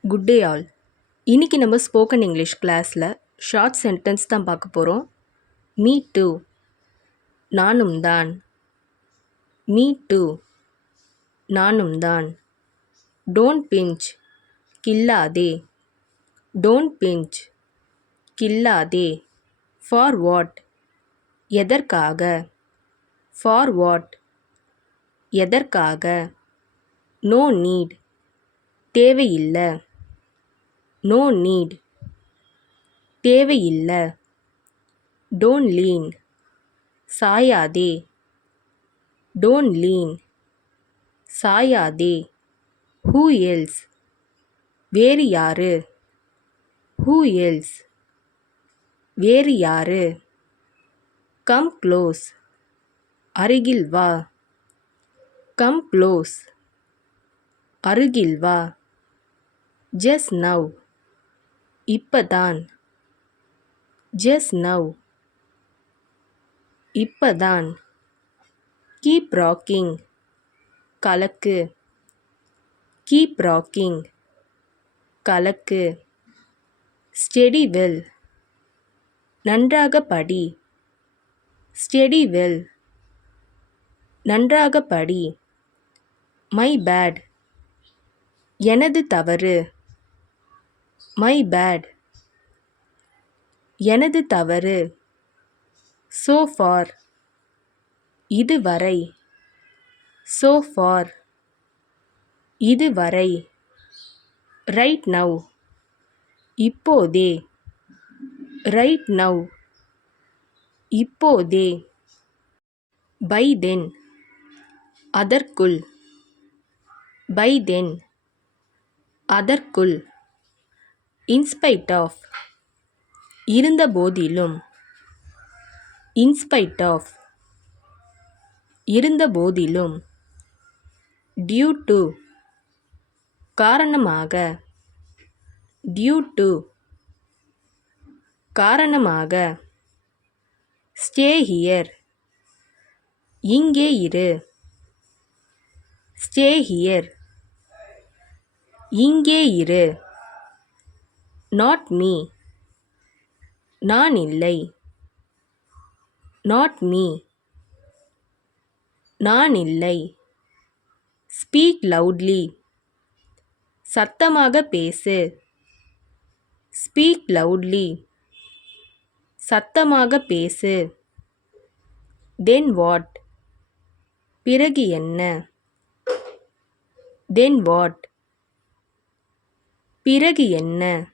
Good day all. இன்னைக்கு நம்ம spoken English கிளாஸில் ஷார்ட் சென்டென்ஸ் தான் பார்க்க போகிறோம். மீ டூ, நானும் தான். மீ டூ, நானும் தான். டோன்ட் பிஞ்ச், கில்லாதே. டோன்ட் பிஞ்ச், கில்லாதே. ஃபார் வாட், எதற்காக. ஃபார் வாட், எதற்காக. நோ நீட், தேவையில்லை. நோ நீட், தேவையில்லை. டோன்ட் லீன், சாயாதே. டோன்ட் லீன், சாயாதே. ஹூ எல்ஸ், வேறு யாரு. ஹூ எல்ஸ், வேறு யாரு. கம் க்ளோஸ், அருகில் வா. கம் க்ளோஸ், அருகில் வா. ஜஸ்ட் நவ், இப்பதான். ஜஸ்ட் நவ், இப்பதான். கீப் ராக்கிங், கலக்கு. கீப் ராக்கிங், கலக்கு. ஸ்டெடி வெல், நன்றாக படி. ஸ்டெடி வெல், நன்றாக படி. மை பேட், எனது தவறு. மை பேட், எனது தவறு. so far, இதுவரை. so far, இதுவரை. right now, இப்போதே. right now, இப்போதே. by then, அதற்குள். by then, அதற்குள். in spite of, இருந்தபோதிலும். in spite of, இருந்தபோதிலும். due to, காரணமாக. due to, காரணமாக. stay here, இங்கே இரு. stay here, இங்கே இரு. not me, நான் இல்லை. not me, நான் இல்லை. speak loudly, சத்தமாக பேசு. speak loudly, சத்தமாக பேசு. then what, பிறகு என்ன. then what, பிறகு என்ன.